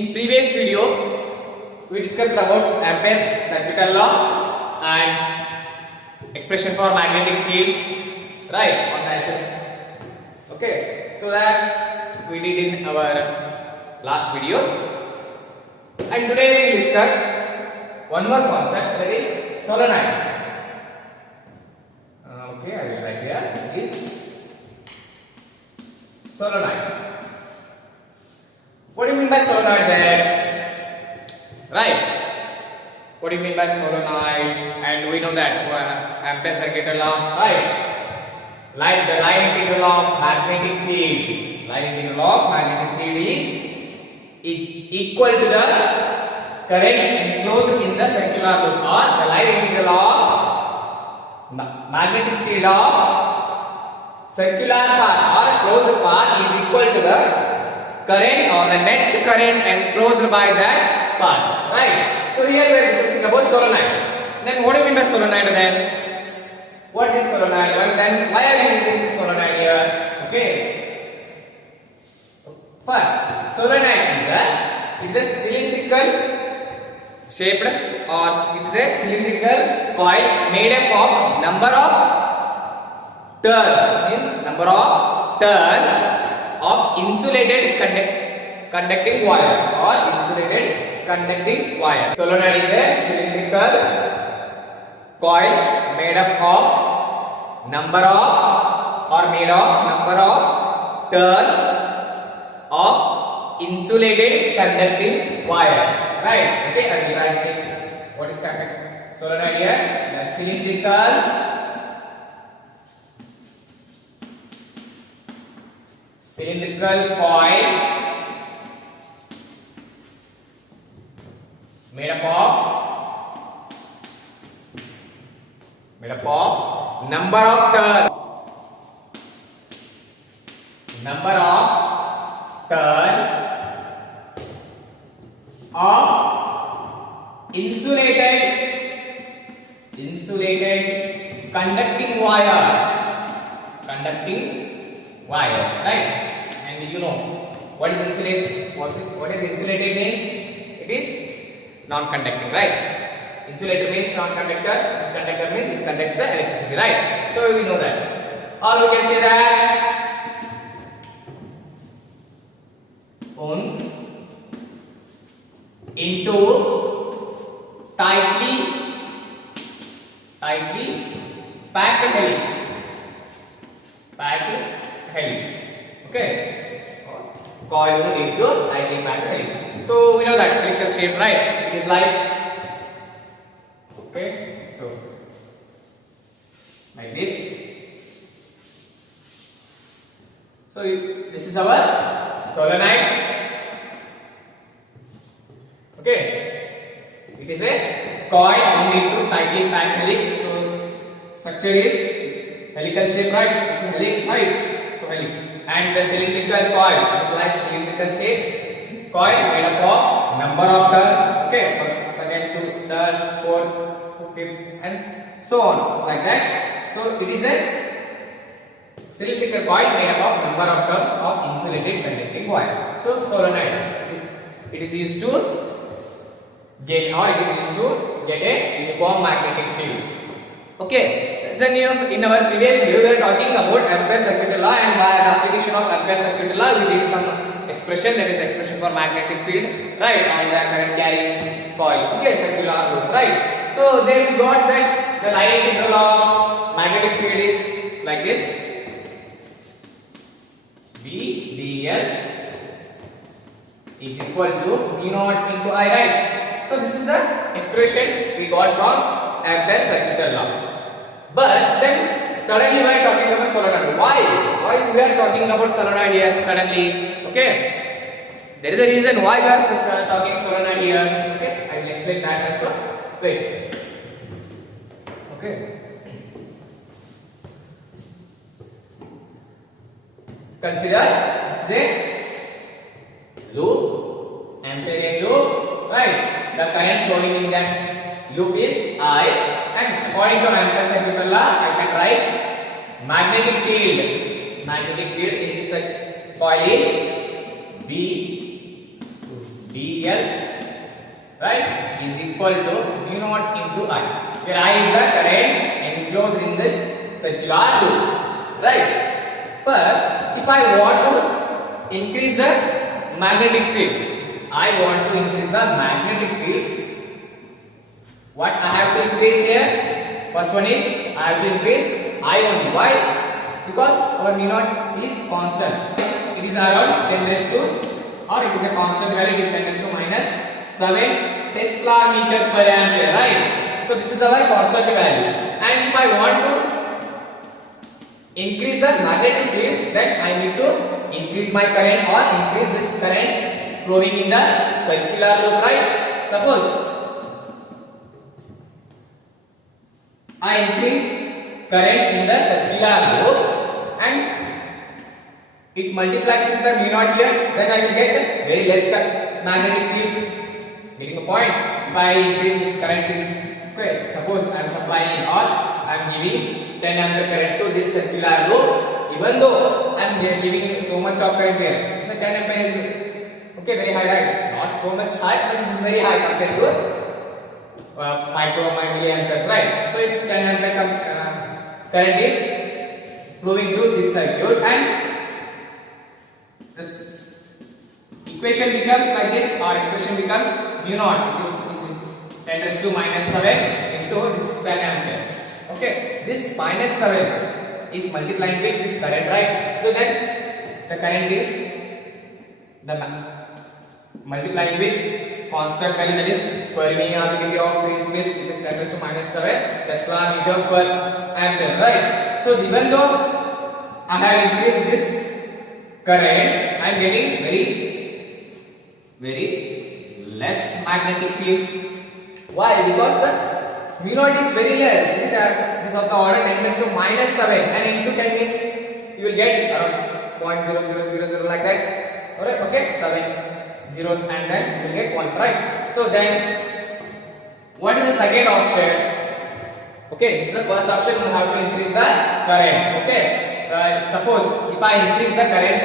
In previous video, we discussed about Ampere's circuital law and expression for magnetic field, right, on the axis. Okay, so that we did in our last video. And today we will discuss one more concept, that is solenoid. Okay, I will write here. It is solenoid. What do you mean by solenoid then? Right. What do you mean by solenoid? And we know that Ampere's circuital law, right? Like the line integral of magnetic field. Line integral of magnetic field is equal to the current enclosed in the circular loop, or the line integral of magnetic field of circular part or closed part is equal to the current or the net current enclosed by that part, right? So here we are discussing about solenoid. Then what do you mean by solenoid then? What is solenoid? Well, then why are you using this solenoid here? Okay. First, solenoid is a cylindrical shaped, or it is a cylindrical coil made up of number of turns, means number of turns of insulated conducting wire or insulated conducting wire. Solenoid is a cylindrical coil made up of number of turns of insulated conducting wire. Right? Okay, I will write it. What is conducting solenoid here? The cylindrical coil made up of number of turns of insulated conducting wire, right? And you know what is insulated? What is insulated means? It is non-conducting, right? Insulator means non-conductor. This conductor means it conducts the electricity, right? So we know that. Or we can say that into tightly packed helix. Okay, coil into tightly packed helix. So we know that helical shape, right? It is like, okay, so like this. So this is our solenoid. Okay, it is a coil into tightly packed helix. So structure is helical shape, right? It's a helix, right? So helix. And the cylindrical coil is like cylindrical shape coil made up of number of turns. Okay, first, second, third, fourth, fifth, and so on, like that. So it is a cylindrical coil made up of number of turns of insulated conducting wire. So solenoid, it is used to get, or it is used to get a uniform magnetic field. Okay. Then in our previous video, we were talking about Ampere's circuital law, and by the application of Ampere's circuital law, we did some expression, that is expression for magnetic field, right, on the current carrying coil. Okay, circular loop, right. So then we got that the line integral of magnetic field is like this: V dl is equal to V naught into I, right. So this is the expression we got from Ampere's circuital law. But then suddenly we are talking about solenoid. Why we are talking about solenoid here suddenly? Okay, there is a reason why we are talking solenoid here. Okay, I will explain that also. Wait. Okay. Consider this is a loop, Amperian loop, right? The current flowing in that loop is I. And according to Ampere's circuital law, I can write magnetic field in this coil is V dl, right, is equal to mu naught into I, where I is the current enclosed in this circular loop, right. First, if I want to increase the magnetic field, what I have to increase here? First one is I have to increase I only. Why? Because our mu naught is constant. It is around 10 raised to, or it is a constant value. It is 10 raised to minus 7 Tesla meter per ampere, right? So this is our constant value. And if I want to increase the magnetic field, then I need to increase my current or increase this current flowing in the circular loop, right? Suppose I increase current in the circular loop and it multiplies with the mu naught here, then I will get very less magnetic field. Getting a point? If I increase this current, okay, suppose I am supplying or I am giving 10 ampere current to this circular loop, even though I am giving so much of current here. If 10 ampere is okay, very high, right? Not so much high, but it is very high compared to milliamperes, right? So it is 10 ampere current is flowing through this circuit, and this equation becomes like this, or expression becomes mu naught. It is 10 raised to minus 7 into this 10 ampere. Okay, this minus 7 is multiplying with this current, right? So then the current is the multiplying with constant value, that is permeability of free space, which is 10 raised to minus 7 Tesla meter per ampere, right? So even though I have increased this current, I am getting very less magnetic field. Why? Because the mu naught is very less. It is of the order 10 raised to minus 7, and into 10 means you will get around 0.0000 like that. Alright, okay, 7 zeros, and then you will get 1, right? So then what is the second option? Okay, this is the first option. You have to increase the current. Okay, suppose if I increase the current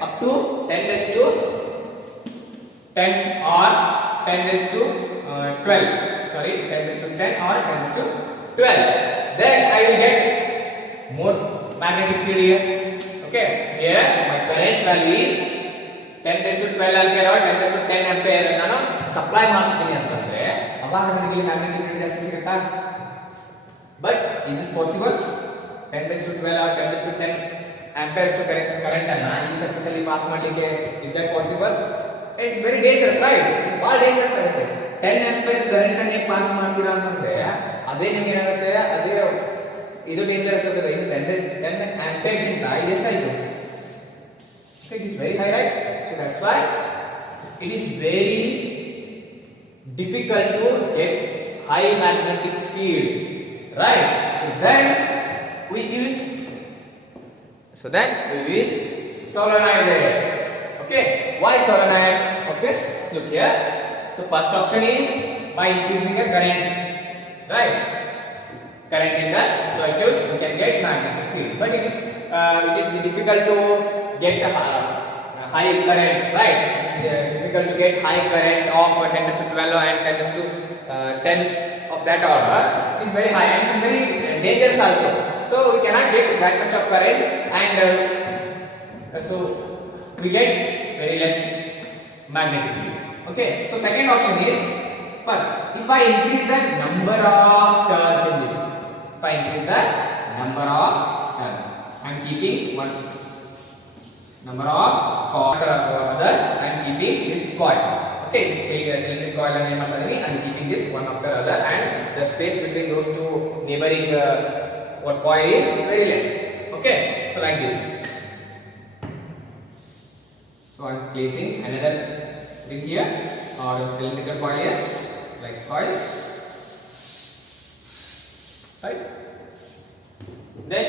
up to 10 raised to 10 or 10 raised to 12, sorry, 10 raised to 10 or 10 raised to 12, then I will get more magnetic field here. Okay, here my current value is 10 raised to 12 ampere or 10 raised to 10 ampere ನಾನು supply ಮಾಡ್ತೀನಿ ಅಂತಂದ್ರೆ ಅವಾಗ ನನಗೆ magnetic field ಜಾಸ್ತಿ ಸಿಗುತ್ತಾ? But is is possible? 10 raised to 12 or 10 raised to 10 ampere to current ಅನ್ನ ಈ circuit ಅಲ್ಲಿ ಪಾಸ್ ಮಾಡಲಿಕ್ಕೆ is that possible? It is very dangerous, right? ಬಹಳ ಡೇಂಜರಸ್ ಆಗುತ್ತೆ. 10 ampere ಕರೆಂಟ್ ಅನ್ನು ಪಾಸ್ ಮಾಡ್ತೀರಾ ಅಂತಂದ್ರೆ ಅದೇ ನಿಮಗೆ ಏನಾಗುತ್ತೆ, ಅದೇ ಇದು ಡೇಂಜರಸ್ ಆಗುತ್ತೆ. ಇದು 10 ampere ಗಿಂತ ಇದು ಎಷ್ಟಾಯಿತು? It is very high, right? So that's why it is very difficult to get high magnetic field, right? So then we use solenoid there. Okay, why solenoid? Okay, let's look here. So first option is by increasing the current, right? Current in the circuit, you can get magnetic field, but it is difficult to get high current, right? It is difficult to get high current of 10 raised to 12 and 10 raised to 10 of that order. It is very high and it is very dangerous also. So we cannot get that much of current, and so we get very less magnetic field. Okay, so second option is, first, if I increase the number of turns in this, if I increase the number of turns, I am keeping one number of coil other, I am keeping this coil. Okay, this cylindrical coil and I am keeping this one after other, and the space between those two neighboring what coil is very less. Okay, so like this. So I am placing another ring here, or cylindrical coil here, like coil, right? Then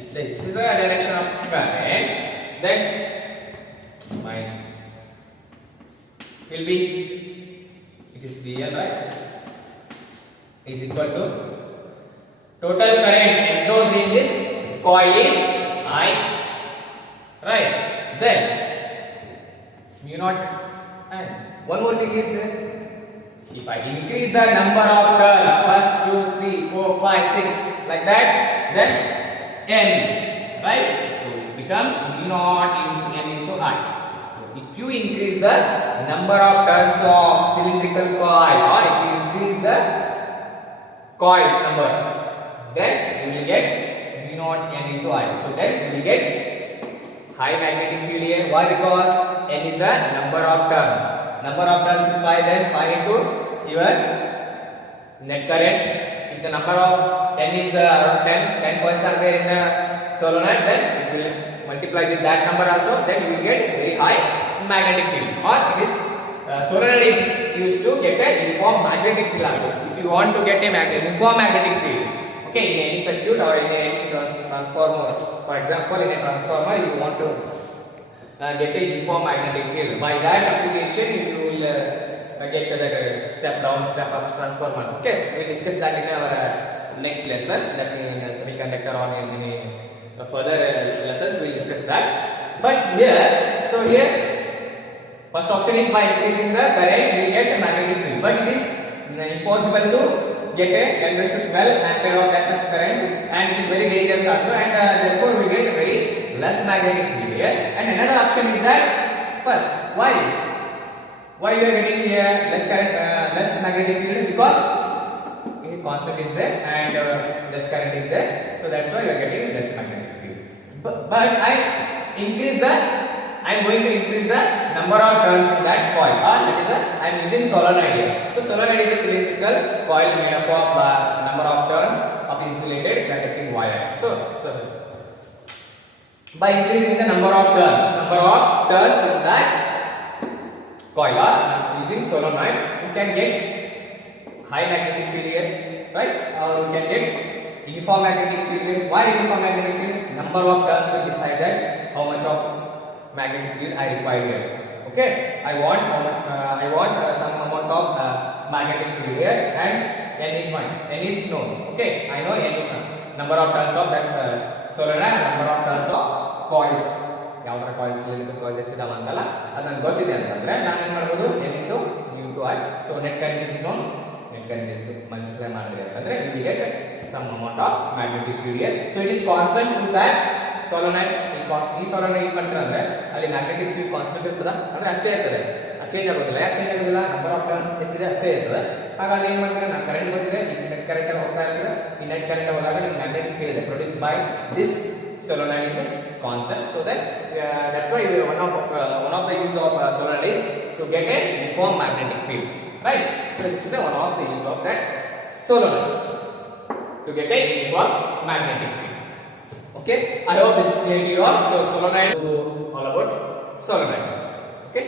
if this is the direction of current, then mine will be, it is VL, right, is equal to total current enclosed in this coil is I, right? Then mu naught and one more thing is that if I increase the number of turns, first 2, 3, 4, 5, 6, like that, then n, right? So it becomes V naught into n into I. So if you increase the number of turns of cylindrical coil, or if you increase the coils number, then you will get V naught n into I. So then you will get high magnetic field here. Why? Because n is the number of turns. Number of turns is 5, then 5 into your net current. If the number of n is around 10 coils are there in the solenoid, then it will multiply with that number also, then you will get very high magnetic field. Or it is solenoid is used to get a uniform magnetic field also. If you want to get a uniform magnetic field, okay, in any circuit or in any transformer, for example, in a transformer you want to get a uniform magnetic field. By that application you will get the step down, step up transformer. Okay, we will discuss that in our next lesson, that in semiconductor or in any further lessons we will discuss that. But here, so here first option is by increasing the current we get a magnetic field, but it is impossible to get a 10 12 ampere of that much current, and it is very dangerous also, and therefore we get a very less magnetic field here. And another option is that, first, why you are getting here less current, less magnetic field? Because constant is there and less current is there, so that's why you are getting less magnetic field. But I am going to increase the number of turns in that coil, or that is I am using solenoid here. So solenoid is a cylindrical coil made up of number of turns of insulated conducting wire. So by increasing the number of turns in that coil, or using solenoid, you can get high magnetic field here, right? Or you can get uniform magnetic field here. Why uniform magnetic field? Number of turns will decide that how much of magnetic field I require here. Okay, I want some amount of magnetic field here, and n is mine. N is known. Okay, I know n number of turns of that solenoid, number of turns of coils. ಯಾವ ತರ coils ಇರುತ್ತೆ, coils ಎಷ್ಟು ಇದಾವೆ ಅಂತಲ್ಲ ಅದು ನನಗೆ ಗೊತ್ತಿದೆ ಅಂತಂದ್ರೆ ನಾನು ಏನು ಮಾಡ್ಬೋದು, n into mu into I. So net current is known, net current is multiply ಮಾಡಿದ್ರೆ ಅಂತಂದ್ರೆ you will get some amount of magnetic field here. So it is constant to that solenoid. ಈ solenoid ಏನು ಮಾಡ್ತಾರೆ ಅಂದ್ರೆ ಅಲ್ಲಿ magnetic field constant ಇರ್ತದ, ಅಂದ್ರೆ ಅಷ್ಟೇ ಇರ್ತದೆ, ಅದು ಚೇಂಜ್ ಆಗೋದಿಲ್ಲ. ಯಾಕೆ ಚೇಂಜ್ ಆಗೋದಿಲ್ಲ? ನಂಬರ್ ಆಫ್ ಟರ್ನ್ಸ್ ಎಷ್ಟಿದೆ ಅಷ್ಟೇ ಇರ್ತದೆ. ಹಾಗಾಗಿ ಏನು ಮಾಡ್ತಾರೆ, ನಾನು ಕರೆಂಟ್ ಗೊತ್ತಿದೆ, ಈ ನೆಟ್ ಕರೆಂಟ್ ಹೋಗ್ತಾ ಇರ್ತದೆ, ಈ ನೆಟ್ ಕರೆಂಟ್ ಹೋದಾಗ ನಿಮ್ಗೆ magnetic field ಇದೆ produced by this solenoid is constant. So that's why one of the use of solenoid is to get a uniform magnetic field, right? So this is one of the use of that solenoid, to get a uniform magnetic field. Okay, I hope this is clear to you all. So solenoid, all about solenoid. Okay.